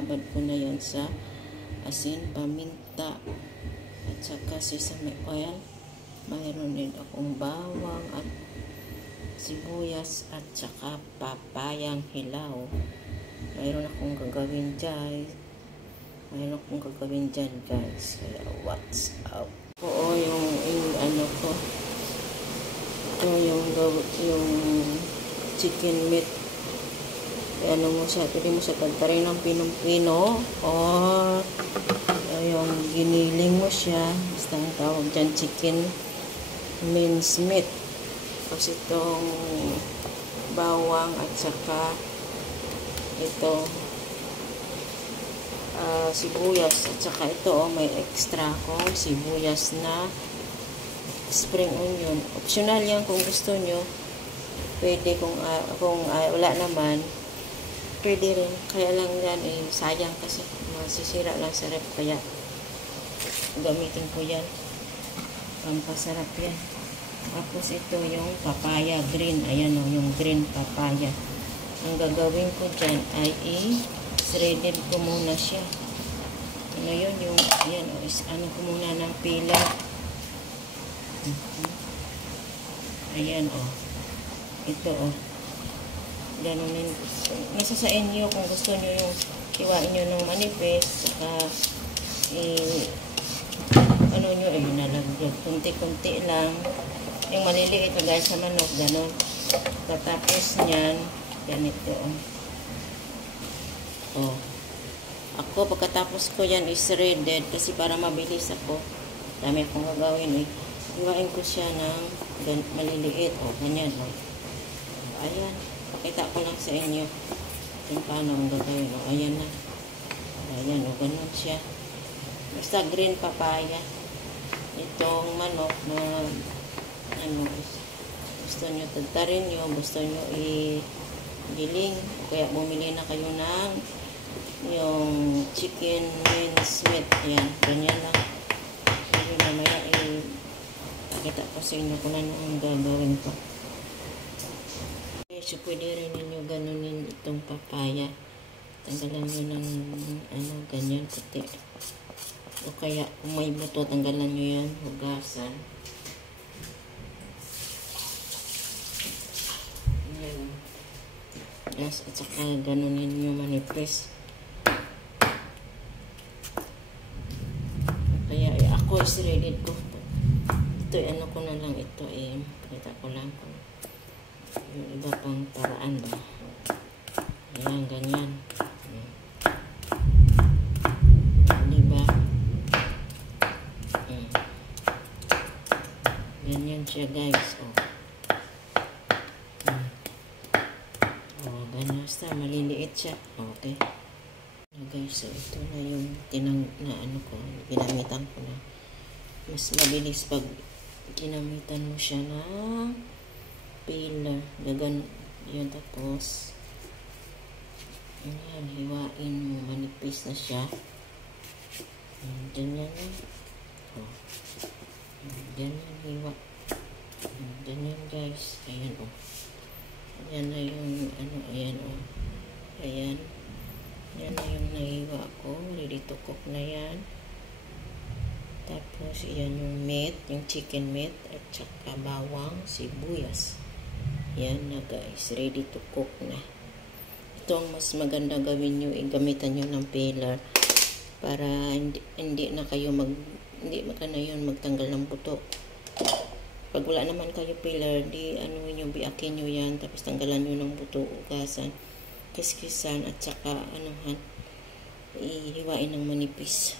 ibabad ko na yan sa asin, paminta, at saka sesame oil. Mayroon din akong bawang at sibuyas at saka papayang hilaw. Mayroon akong gagawin dyan. Guys. Kaya what's up? Oo, yung ano ko. Ito yung chicken meat. Ano mo siya, pwede mo siya tagtarin ng pinong-pino or yung giniling mo siya. Basta ang tawag dyan, chicken mince meat. Tapos itong bawang at saka ito sibuyas at saka ito may extra akong sibuyas na spring onion. Optional yan kung gusto nyo. Pwede kung wala naman, pwede rin. Kaya lang yan sayang kasi masisira lang sa ref, kaya gamitin ko yan. Pampasarap yan. Tapos ito yung papaya green. Ayan o, yung green papaya. Ang gagawin ko dyan ay shredded ko muna siya. Ano yun? Ayan o, ano ko muna ng pila. Ayan o. Ito o. Ganunin. Nasa sa inyo kung gusto nyo yung hiwain nyo ng manipis. Saka ano nyo, nalaglag. Kunti-kunti lang. Yung maliliit na guys sa manok, gano'n. Tapos nyan, ganito. Oh. Ako, pagkatapos ko yan is-shredded kasi para mabilis ako. Dami akong gagawin Iwain ko siya ng maliliit. Oh, ganyan. Oh. Ayan. Pakita ko lang sa inyo kung paano ang gagawin. Oh, ayan na. Ayan, oh, ganun siya. Basta green papaya. Itong manok na gusto nyo tagtarin nyo, gusto nyo giling, kaya bumili na kayo ng yung chicken mince meat. Ayan, ganyan lang. Pero mamaya pakita ko sa inyo kung ano ang gagawin ko. Okay, so pwede rin ninyo ganunin itong papaya. Tanggalan nyo ng ganyan puti. O kaya kung may buto, tanggalan nyo yan, hugasan. Ayan. Yes, at saka ganunin nyo manipis. Kaya ako is-shredded ko. Ito, ano ko na lang ito pakita ko lang kung yung iba pang paraan ba. Ayan, ganyan. Diba? Ganyan siya guys. Ganyan siya. Maliliit siya. Okay. Guys, so ito na yung ginamitan ko na. Mas mabilis pag ginamitan mo siya ng peeler. Yun, tapos ayan, hiwain mo. Manipis na siya. Ganyan yun. Ganyan, hiwa. Ganyan guys. Ayan o. Ayan na yung ayan o. Ayan. Yan na yung nahiwa ko. Ready to cook na yan. Tapos, yan yung meat, yung chicken meat, at saka bawang, sibuyas. Yan na guys. Ready to cook na. Ito ang mas maganda gawin nyo. Gamitan nyo ng peeler para hindi na kayo magtanggal ng buto. Pag wala naman kayo peeler, biakin nyo yan, tapos tanggalan nyo ng buto, ugasan, kiskisan, at saka ihiwain ng manipis.